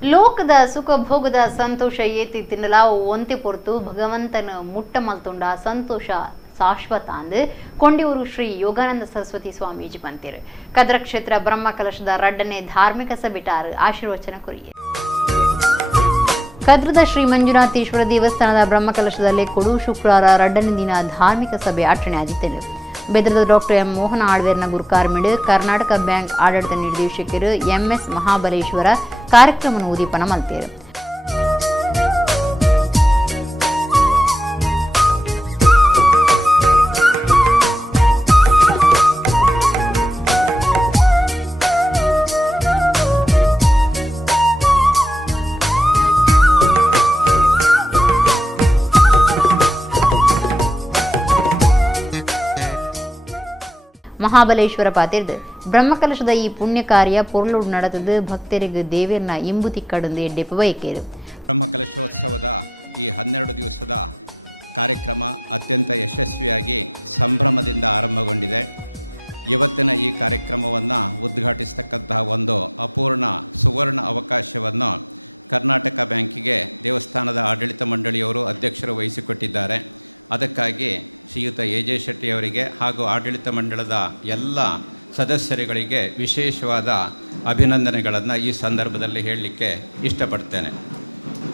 ಲೋಕದ ಸುಖ ಭೋಗದ ಸಂತೋಷ ಏತಿ ತಿನ್ನಲ ಒಂತೆ ಪೊರ್ತು ಭಗವಂತನ ಮುಟ್ಟ ಮಲ್ತುಂಡ ಸಂತೋಷ ಶಾಶ್ವತ ಅಂದು ಕೊಂಡಿಯೂರು ಶ್ರೀ ಯೋಗಾನಂದ ಸರಸ್ವತಿ ಸ್ವಾಮೀಜಿ ಬಂತಿರು ಕದ್ರ ಕ್ಷೇತ್ರ ಬ್ರಹ್ಮಕಲಶದ ರಡ್ಡನೇ ಧಾರ್ಮಿಕ ಸಭೆಟಾರು ಆಶೀರ್ವಚನ ಕೊರಿಯೆ ಕದ್ರದ ಶ್ರೀ ಮಂಜುನಾಥೇಶ್ವರ ದೇವಸ್ಥಾನದ ಬ್ರಹ್ಮಕಲಶದಲ್ಲಿ ಕೊಡು ಶುಕ್ರವಾರ ರಡ್ಡನೇ ದಿನ ಧಾರ್ಮಿಕ ಸಭೆ ಆಚರಣೆ ಆದಿತ್ತು. ಬೆದರದ ಡಾಕ್ಟರ್ ಎಂ ಮೋಹನ ಆಳ್ವೇರ್ನ ಗುರುಕಾರ್ಮಿಡ್ ಕರ್ನಾಟಕ ಬ್ಯಾಂಕ್ ಆಡಳಿತ ನಿರ್ದೇಶಕರು ಎಂಎಸ್ ಮಹಾಬಲೇಶ್ವರ ಕಾರ್ಯಕ್ರಮ ಉದೀಪನ ಮಲ್ತೇರು. ಮಹಾಬಲೇಶ್ವರ ಪಾತಿರ್ದು ಬ್ರಹ್ಮಕಲಶದ ಈ ಪುಣ್ಯ ಕಾರ್ಯ ಪೊರ್ಲುಡು ನಡೆದು ಭಕ್ತರಿಗೆ ದೇವರನ್ನ ಇಂಬುತಿ ಕಡಂದು ಎಡ್ಡೆಪ್ಪ ಬಯಕೇರು. ಬ್ರಹ್ಮಕಲಶೋತ್ಸವದ ಈ 12 ದಿವಸದ ಕಾರ್ಯಕ್ರಮ ಅತ್ಯಂತ ಯಶಸ್ವಿಯಾಗಿ ಸಂಭ್ರಮದಿಂದ ಆರಂಭಗೊಂಡಿದೆ. ಇವತ್ತಿನ ಈ ಕಾರ್ಯಕ್ರಮವನ್ನು ಉದ್ಘಾಟಿಸತಕ್ಕಂತಹ ಒಂದು ಅಪೂರ್ಣ ಸುವರ್ಣ ಅವಕಾಶವನ್ನು ಕರ್ನಾಟಕ ಬ್ಯಾಂಕಿಗೆ ದೇವಸ್ಥಾನದ ಆಡಳಿತ ಮಂಡಳಿಯವರು ಅಧ್ಯಕ್ಷರು ವಹಿಸಿಕೊಟ್ಟಿದ್ದಾರೆ. ಅದಕ್ಕಾಗಿ ಶ್ರೀಯುತ ಎ.ಜೆ. ಶೆಟ್ಟಿಯವರಿಗೆ ಹಾಗೂ ಆಡಳಿತ ಮಂಡಳದ ಎಲ್ಲ ಸದಸ್ಯರುಗಳಿಗೆ ವಿಶೇಷವಾದ ಅಭಿನಂದನೆಗಳನ್ನು ಈ ಸಂದರ್ಭದಲ್ಲಿ ಹೇಳಲಿಕ್ಕೆ ಇಷ್ಟಪಡ್ತೇನೆ.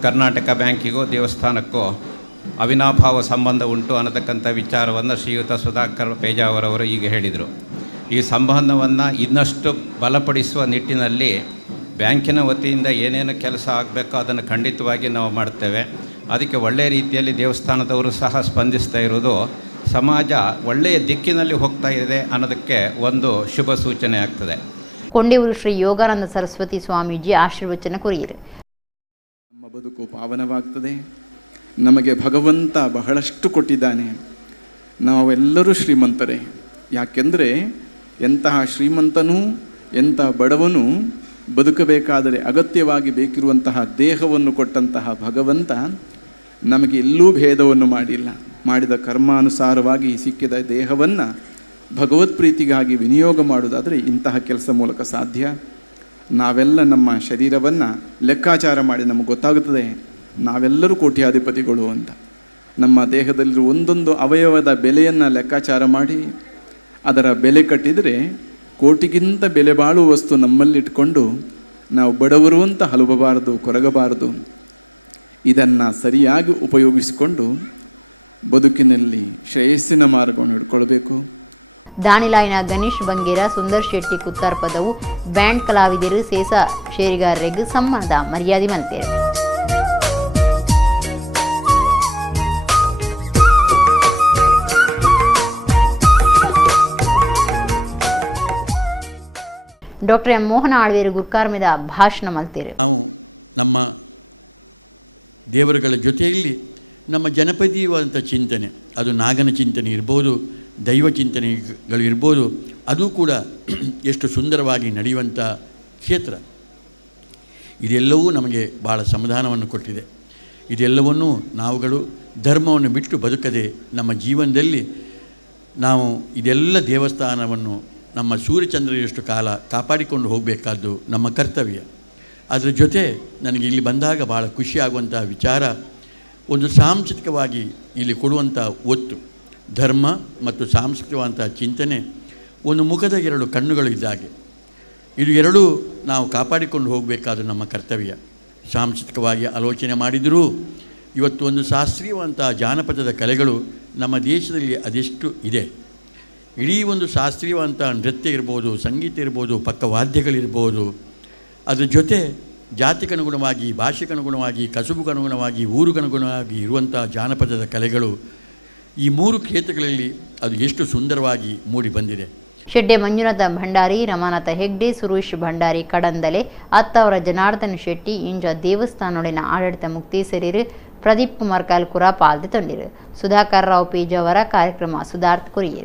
ಕರ್ನಾಟಕ ಬ್ಯಾಂಕಿಗೂ ದೇವಸ್ಥಾನಕ್ಕೂ ಅವಿನಾಭಾವ ಸಂಬಂಧ ಉಂಟು ಅನ್ನತಕ್ಕಂಥ ವಿಚಾರವನ್ನು ಶ್ರೀಯುತ ಸುಧಾಕರ್ ಪೇಜಾವರವರು ಈಗ ಹೇಳಿದರು. ಈ ಸಂಬಂಧವನ್ನು ಇನ್ನಷ್ಟು ಬಲಪಡಿಸುವ ನಿಟ್ಟಿನಲ್ಲಿ ಬ್ಯಾಂಕಿನ ವತಿಯಿಂದ ಏನೇನು ಕೆಲಸ ಆಗಬೇಕೋ ಅದನ್ನು ಖಂಡಿತವಾಗಿ ನಾವು ಮಾಡ್ತೇವೆ. ಅದಕ್ಕೆ ಒಳ್ಳೆಯ ರೀತಿಯಲ್ಲಿ ದೇವಸ್ಥಾನದವರು ಸಹ ಸ್ಪಂದಿಸ್ತಾ ಇರೋದು ಸಮಾಜ ಒಳ್ಳೆಯ ದಿಕ್ಕಿನಲ್ಲಿ ಹೋಗ್ತಾ ಇದೆ ಅನ್ನೋದಕ್ಕೆ ಒಂದು ಶುಭ ಸೂಚನೆ ಆಗ್ತದೆ. ಕೊಂಡೇವರು ಶ್ರೀ ಯೋಗಾನಂದ ಸರಸ್ವತಿ ಸ್ವಾಮೀಜಿ ಆಶೀರ್ವಚನ ಕೊರಿಯರು. ನಮ್ಮ ಬದುಕು ಪಾವನವಾಗ್ತದೆ. ನಮಗೆ ಭಗವಂತ ಬಹಳಷ್ಟು ಕೊಟ್ಟಿದ್ದಾನೆ. ನಾವೆಲ್ಲರೂ ಶ್ರೀಮಂತರೇ. ಯಾಕೆಂದರೆ ಎಂತಹ ಶ್ರೀಮಂತನೂ ಎಂಥ ಬಡವನೂ ಬದುಕಬೇಕಾದರೆ ಅಗತ್ಯವಾಗಿ ಬೇಕಿರುವಂತಹ ದೇಹವನ್ನು ಕೊಟ್ಟಂತಹ ಭಗವಂತ ನಮಗೆ ಎಲ್ಲೂ ಭೇದವನ್ನು ಮಾಡಿಲ್ಲ. ಮಾಡಿದ ಕರ್ಮಾನುಸಾರವಾಗಿ ಸಿಕ್ಕಿದ ದೇಹವನ್ನು ಭಗವತ್ ಪ್ರೀತಿಗಾಗಿ ವಿನಿಯೋಗ ಮಾಡುವುದಾದರೆ ಇಂತಹ ಕೆಲಸ ಮೂಲಕ ಸಾಧ್ಯ. ನಾವೆಲ್ಲ ನಮ್ಮ ಶರೀರವನ್ನು ಲೆಕ್ಕಾಚಾರ ಮಾಡಿ ನಮಗೆ ಗೊತ್ತಾಗುತ್ತದೆ ನಾವೆಲ್ಲರೂ ಕೋಟ್ಯಾಧಿಪತಿಗಳು ಅಂತ. ನಮ್ಮ ದೇಹದಲ್ಲಿರುವ ಒಂದೊಂದು ಅವಯವದ ಬೆಲೆಯನ್ನು ಲೆಕ್ಕಾಚಾರ ಮಾಡಿ ಅದರ ಬೆಲೆ ಕಟ್ಟಿದರೆ ಕೋಟಿಗಿಂತ ಬೆಲೆ ಬಾಳುವ ವಸ್ತು ನಮ್ಮಲ್ಲಿಟ್ಕೊಂಡು ನಾವು ಬಡವರು ಅಂತ ಹಲವಬಾರದು, ಕೊರಗಬಾರದು. ಇದನ್ನು ಸರಿಯಾಗಿ ಉಪಯೋಗಿಸಿಕೊಂಡು ಬದುಕಿನಲ್ಲಿ ಶ್ರೇಯಸ್ಸಿನ ಮಾರ್ಗವನ್ನು ಹಿಡ್ಕೊಳ್ಬೇಕು. ದಾನಿಲಾಯಿನ ಗಣೇಶ್ ಬಂಗೇರ, ಸುಂದರ್ ಶೆಟ್ಟಿ ಕುತ್ತಾರ್ ಪದವು ಬ್ಯಾಂಡ್ ಕಲಾವಿದರು ಸೇಸ ಶೇರಿಗಾರರಿಗೆ ಸಮ್ಮಾನದ ಮರ್ಯಾದೆ ಮಲ್ತೇರು. ಡಾಕ್ಟರ್ ಎಂ ಮೋಹನ ಆಳ್ವೇರು ಗುರುಕಾರ್ಮಿದ ಭಾಷಣ ಮಲ್ತೇರು. ನಾವು ನಮ್ಮ ದೇವರುಗಳ ಜೊತೆಯಲ್ಲಿ ನಮ್ಮ ಜನಪದೀಯವಾದಂಥ ಚಿಂತನೆ, ಅದು ನಾಗನ ಚಿಂತನೆ ಇರ್ಬೋದು, ದೈವ ಚಿಂತನೆಗಳು ಇರ್ಬೋದು, ಅದು ಕೂಡ ಎಷ್ಟು ಸುಂದರವಾಗಿ ನಡೆಯುವಂಥ ಕ್ಷೇತ್ರ. ಇದೆಲ್ಲವೂ ನಮಗೆ ಭಾಳ ಸಮಾಧಾನವನ್ನು ಕೊಟ್ಟಿದೆ. ಇದೆಲ್ಲವನ್ನೂ ನಾವುಗಳು ಧರ್ಮವನ್ನು ಬಿಟ್ಟು ಬದುಕದೆ ನಮ್ಮ ಜೀವನದಲ್ಲಿ ನಾವು ಇದೆಲ್ಲ ದೇವಸ್ಥಾನವನ್ನು ನಮ್ಮ ಸೂರ್ಯಚಂದ್ರರಷ್ಟು ಕಾಲ ಕಾಪಾಡಿಕೊಂಡು ಹೋಗಬೇಕಾದ್ದು ನಮ್ಮ ಕರ್ತವ್ಯ. ಅದರ ಜೊತೆ ನನಗೆ ಇಲ್ಲಿ ಬಂದಾಗ ಭಾಳ ಖುಷಿಯಾಗುವಂಥ ವಿಚಾರ, ಒಂದು ಸಾಂಸ್ಕೃತಿಕವಾಗಿ ಇಲ್ಲಿ ಕೊಡುವಂಥ ಒತ್ತು, ಧರ್ಮ ಮತ್ತು ಸಾಂಸ್ಕೃತಿಕವಾದಂಥ ಚಿಂತನೆ ಒಂದು ಮುಖದ 2 ಕಣ್ಣುಗಳು ಇದ್ದಾಗೆ. ಇದು ಎರಡೂ ನಾವು ಕಾಪಾಡಿಕೊಂಡು ಹೋಗಬೇಕಾದ್ದು ನಮ್ಮ ಕರ್ತವ್ಯ. ಸಾಂಸ್ಕೃತಿಕವಾಗಿ ಆಲೋಚನೆ ಮಾಡಿದರೂ ಇವತ್ತು ಒಂದು ಶಾಸ್ತ್ರೀಯವಂಥ ಜಾನಪದದ ಕಲೆಗಳು ನಮ್ಮ ದೇಶದಲ್ಲಿ ಅದೆಷ್ಟು ಇದೆ. ಇಡೀ ಒಂದು ಶಾಸ್ತ್ರೀಯವಂಥ ನೃತ್ಯ ಇರ್ಬೋದು, ಸಂಗೀತ ಇರ್ಬೋದು, ಪಕ್ಕವಾದ್ಯಗಳಿರ್ಬೋದು, ಅದರ ಜೊತೆ ಜಾತಿಗನುಗುಣವಾಗಿ, ಭಾಷೆಗನುಗುಣವಾಗಿ, ಕಸುಬುಗನುಗುಣವಾಗಿ, ಊರಿಗನುಗುಣವಾಗಿ ಇರುವಂಥ ಜಾನಪದದ ಕಲೆಗಳು ಈ 3 ಕ್ಷೇತ್ರಗಳಲ್ಲಿ ಅದು ಎಷ್ಟು ಸುಂದರವಾಗಿ ಮೂಡಿ ಬಂದಿದೆ. ಶೆಡ್ಡೆ ಮಂಜುನಾಥ ಭಂಡಾರಿ, ರಮಾನಾಥ ಹೆಗ್ಡೆ, ಸುರೇಶ್ ಭಂಡಾರಿ ಕಡಂದಲೆ, ಅತ್ತವರ ಜನಾರ್ದನ್ ಶೆಟ್ಟಿ ಇಂಜ ದೇವಸ್ಥಾನೊಡಿನ ಆಡಳಿತ ಮುಕ್ತಿ ಸೇರಿರು ಪ್ರದೀಪ್ ಕುಮಾರ್ ಕಾಲ್ಕುರ ಪಾಲ್ದೆ ತೊಂದಿರು. ಸುಧಾಕರ್ ರಾವ್ ಪೇಜಾವರ ಕಾರ್ಯಕ್ರಮ ಸುಧಾರ್ಥ ಕೊರಿಯರು.